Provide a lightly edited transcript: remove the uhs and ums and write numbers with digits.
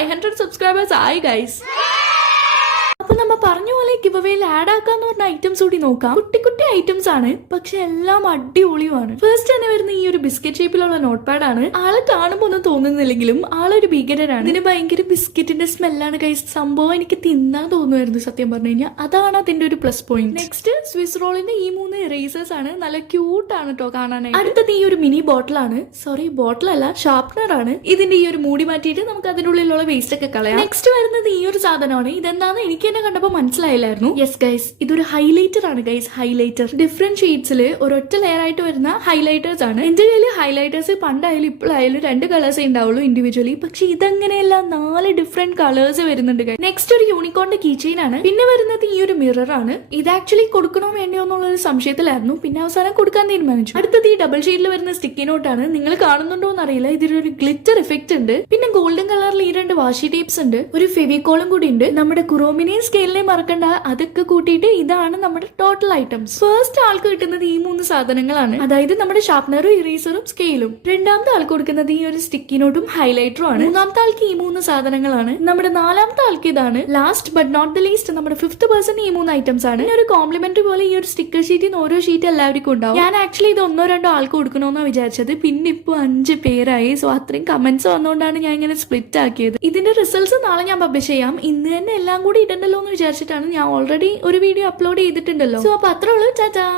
500 subscribers ആയി guys. അപ്പൊ നമ്മ പറഞ്ഞ പോലെ ഗിവ് അവേയിൽ ആഡ് ആക്കാന്ന് പറഞ്ഞ ഐറ്റംസ് കൂടി നോക്കാം. കുട്ടി കുട്ടി ഐറ്റംസ് ആണ്, പക്ഷെ എല്ലാം അടിപൊളിയുമാണ്. ഫസ്റ്റ് തന്നെ വരുന്ന ഈ ഒരു ബിസ്ക്കറ്റ് ഷേപ്പിലുള്ള നോട്ട് പാഡ് ആണ്. ആളെ കാണുമ്പോ ഒന്നും തോന്നുന്നില്ലെങ്കിലും ആളൊരു ഭീകരനാണ്. ഇതിന് ഭയങ്കര ബിസ്ക്കറ്റിന്റെ സ്മെല്ലാണ് ഗൈസ്. സംഭവം എനിക്ക് തിന്നാൻ തോന്നുമായിരുന്നു സത്യം പറഞ്ഞു കഴിഞ്ഞാൽ. അതാണ് അതിന്റെ ഒരു പ്ലസ് പോയിന്റ്. നെക്സ്റ്റ് സ്വിസ് റോളിന്റെ ഈ 3 ഇറേസേഴ്സ് ആണ്. നല്ല ക്യൂട്ട് ആണ് കേട്ടോ കാണാനായിട്ട്. അടുത്തത് ഈ ഒരു മിനി ബോട്ടിലാണ്. സോറി, ബോട്ടിലല്ല, ഷാർപ്നർ ആണ്. ഇതിന്റെ ഈ ഒരു മൂടി മാറ്റിയിട്ട് നമുക്ക് അതിന്റെ ഉള്ളിലുള്ള വേസ്റ്റ് ഒക്കെ കളയാം. നെക്സ്റ്റ് വരുന്നത് ഈ ഒരു സാധനമാണ്. ഇതെന്താന്ന് എനിക്ക് തന്നെ കണ്ടപ്പോ മനസ്സിലായില്ലായിരുന്നു. യെസ് ഗൈസ്, ഇതൊരു ഹൈലൈറ്റർ ആണ് ഗൈസ്. ഹൈലൈറ്റർ ഡിഫറെന്റ് ഷെയ്ഡ്സിൽ ഒരൊറ്റ ലെയർ ആയിട്ട് വരുന്ന ഹൈലൈറ്റേഴ്സ് ആണ്. എന്റെ കയ്യിൽ ഹൈലൈറ്റേഴ്സ് പണ്ടായാലും ഇപ്പോഴായാലും 2 കളേഴ്സേ ഉണ്ടാവുള്ളൂ ഇൻഡിവിജ്വലി. പക്ഷെ ഇതങ്ങനെയല്ല, 4 ഡിഫറെന്റ് കളേഴ്സ് വരുന്നുണ്ട്. നെക്സ്റ്റ് ഒരു യൂണിക്കോണിന്റെ കീ ചെയിൻ ആണ്. പിന്നെ വരുന്നത് ഈ ഒരു മിറർ ആണ്. ഇത് ആക്ച്വലി കൊടുക്കണോ വേണ്ടയോ എന്നുള്ള ഒരു സംശയത്തിലായിരുന്നു. പിന്നെ അവസാനം കൊടുക്കാൻ തീരുമാനിച്ചു. അടുത്തത് ഈ ഡബിൾ ഷെയ്ഡിൽ വരുന്ന സ്റ്റിക്കി നോട്ട് ആണ്. നിങ്ങൾ കാണുന്നുണ്ടോ എന്നറിയില്ല, ഇതിലൊരു ഗ്ലിറ്റർ ഇഫക്റ്റ് ഉണ്ട്. പിന്നെ ഗോൾഡൻ കളറിൽ ഈ 2 വാഷി ടേപ്സ് ഉണ്ട്. ഒരു ഫെവിക്കോളും കൂടി ഉണ്ട്. നമ്മുടെ കുറോമിനെയും സ്കെയിലിനെയും മറക്കണ്ട. അതൊക്കെ കൂട്ടിയിട്ട് ഇതാണ് നമ്മുടെ ടോട്ടൽ ഐറ്റംസ്. ഫസ്റ്റ് ആൾക്ക് കിട്ടുന്നത് ഈ 3 സാധനങ്ങളാണ്. അതായത് നമ്മുടെ ഷാർപ്നറും ഇറേസറും സ്കെയിലും. രണ്ടാമത്തെ ആൾക്ക് കൊടുക്കുന്നത് ഈ ഒരു സ്റ്റിക്കി നോട്ടും ഹൈലൈറ്ററും ആണ്. മൂന്നാമത്തെ ആൾക്ക് ഈ 3 സാധനങ്ങളാണ്. നമ്മുടെ 4ാമത്തെ ആൾക്ക് ഇതാണ്. Last but not the least നമ്മുടെ 5th പേഴ്സൺ ഈ 3 ഐറ്റംസ് ആണ്. ഒരു കോംപ്ലിമെന്റ് പോലെ ഈ ഒരു സ്റ്റിക്കർ ഷീറ്റിൽ നിന്ന് ഓരോ ഷീറ്റ് എല്ലാവർക്കും ഉണ്ടാവും. ഞാൻ ആക്ച്വലി ഇത് 1-2 ആൾക്ക് കൊടുക്കണമെന്നാണ് വിചാരിച്ചത്. പിന്നെ ഇപ്പൊ 5 പേരായി. സോ അത്രയും കമന്റ്സ് വന്നുകൊണ്ടാണ് ഞാൻ ഇങ്ങനെ സ്പ്ലിറ്റ് ആക്കിയത്. ഇതിന്റെ റിസൾട്ട്സ് നാളെ ഞാൻ പബ്ലിഷ് ചെയ്യാം. ഇന്ന് തന്നെ എല്ലാം കൂടി ഇടണ്ടല്ലോ എന്ന് വിചാരിച്ചിട്ടാണ്. ഞാൻ ഓൾറെഡി ഒരു വീഡിയോ അപ്ലോഡ് ചെയ്തിട്ടുണ്ടല്ലോ. സോ അപ്പൊ അത്രേ ഉള്ളൂ. ടാറ്റാ.